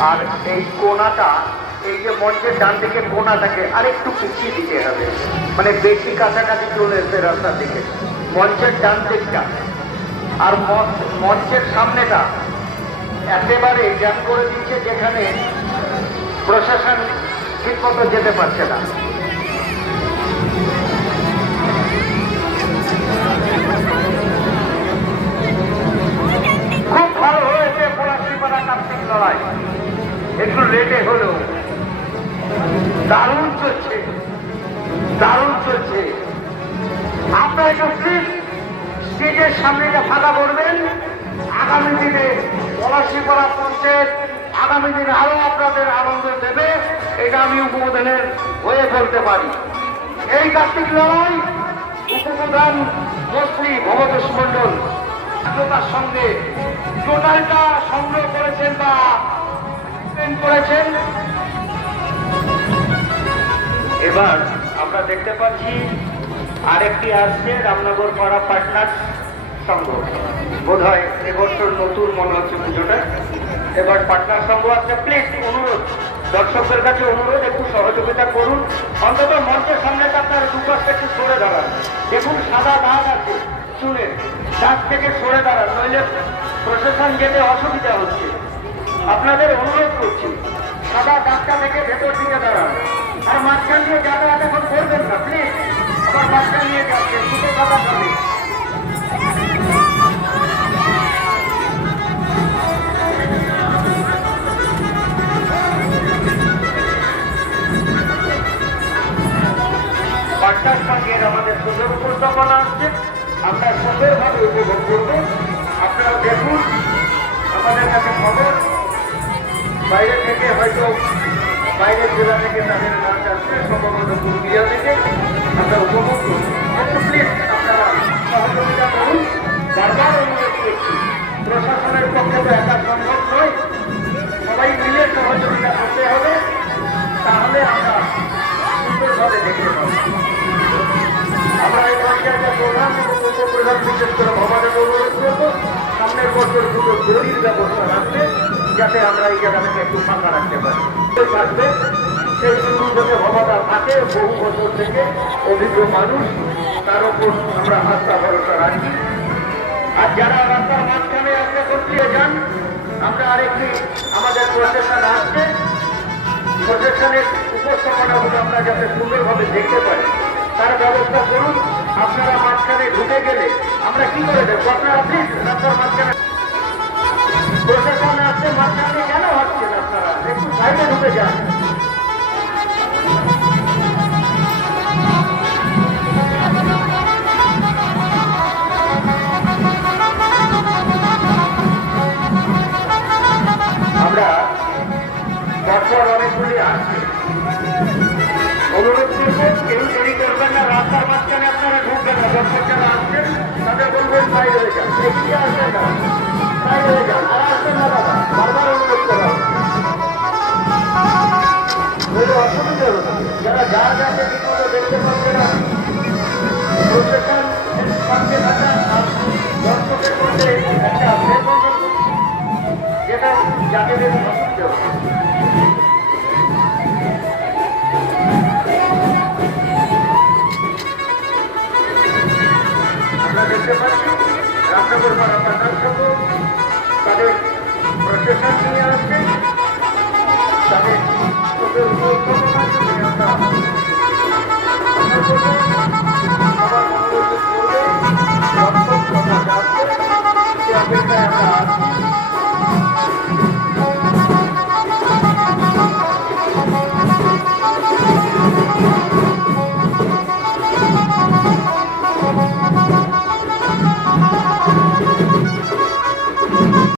আর এই কোনাটা, এই যে মঞ্চের ডান দিকে কোনাটাকে আরেকটু পিছিয়ে দিতে হবে। মানে বেশি কাছাকাছি চলে এসে রাস্তা দিকে। মঞ্চের ডান দিকটা। আর মঞ্চ- মঞ্চের সামনেটা একেবারে জ্যাম করে দিচ্ছে যেখানে প্রশাসন ঠিক মতো যেতে পারছে না। পলাশিপাড়া লড়াই। একটু লেটে হলেও। দারুণ চলছে। দারুণ চলছে। আপনারা একটু প্লিজ স্টেজের সামনেটা ফাঁকা করবেন আগামী দিনে পলাশিপাড়া পঞ্চায়েত আগামী দিনে আরও আপনাদের আনন্দ দেবে। এটা আমি উপপ্রধানের হয়ে বলতে পারি। এই কার্তিক লড়াই উপপ্রধান মন্ত্রী ভবতোষ মন্ডল তার সঙ্গে টোটালটা সংগ্রহ করেছেন বা করেছেন। এবার আমরা দেখতে পাচ্ছি আরেকটি আসছে রামনগর পাড়া পাটনার সংঘ। বোধ হয় এবছর নতুন মনে হচ্ছে পুজোটা। এবার পাটনার সংঘ আছে প্লিজ অনুরোধ, দর্শকদের কাছে অনুরোধ, একটু সহযোগিতা করুন। অন্তত মঞ্চের সামনেটা আপনার দুপাশটা একটু সরে দাঁড়ান। দেখুন সাদা দাগ আছে। চুলে দাগ থেকে সরে দাঁড়ান, নইলে প্রশাসন যেতে অসুবিধা হচ্ছে। আপনাদের অনুরোধ করছি, সাদা দাগটা থেকে ভেতর দিকে দাঁড়ান। আর মাঝখান দিয়ে যাতায়াত এখন করবেন না প্লিজ আবার মাঝখান নিয়ে যাচ্ছে, দুটো কথা পাঁচটার সঙ্গে আমাদের উপস্থাপনা আসছে আমরা সুন্দরভাবে উপভোগ করব। আপনারা দেখুন, আমাদের কাছে খবর। বাইরে থেকে হয়তো বাইরের জেলা থেকে তাদের নাচ আসছে, সম্ভবত পুরুলিয়া থেকে। আমরা উপভোগ করব। প্লিজ আপনারা সহযোগিতা করুন। বারবার অনুরোধ করছি, প্রশাসনের পক্ষে তো একা সম্ভব নয়। সবাই মিলে সহযোগিতা করতে হবে, তাহলে আমরা সুন্দরভাবে দেখতে পাবো আমরা এই পঞ্চায়েতের প্রধান এবং সামনের বছর দুটো জরুরি ব্যবস্থা রাখতে যাতে আমরা এই জায়গাটাকে একটু ফাঁকা রাখতে পারি। সেই সুযোগে ভবাটা থাকে, বহু বছর থেকে অভিজ্ঞ মানুষ, তার উপর আমরা আস্থা ভরসা রাখি। আর যারা রাস্তার মাঝখানে আসতে করতে যান, আমরা আরেকটি আমাদের প্রশাসন আসছে প্রশাসনের উপস্থাপনাগুলো আমরা যাতে সুন্দরভাবে দেখতে পারি। তার ব্যবস্থা করুন। আপনারা মাঝখানে ঢুকে গেলে আমরা কি করে দেবো? আপনারা প্লিজ রাস্তার মাঝখানে প্রশাসন আসছে মাঝখানে কেন হচ্ছেন আপনারা? একটু সাইডে ঢুকে যান। আমরা তারপর অনেকগুলি আসছে অনুরোধ করব কেউ করবেন না রাস্তার মাঝখানে আপনারা ঢুকবেন না দর্শক যারা আসছেন তাদের বলবেন বাইরে হয়ে যান এগিয়ে আসবেন না বাইরে হয়ে যান আর আমরা পারছি রামনগর পাড়া পাতার তাদের প্রশাসন নিয়ে আসছে তাদের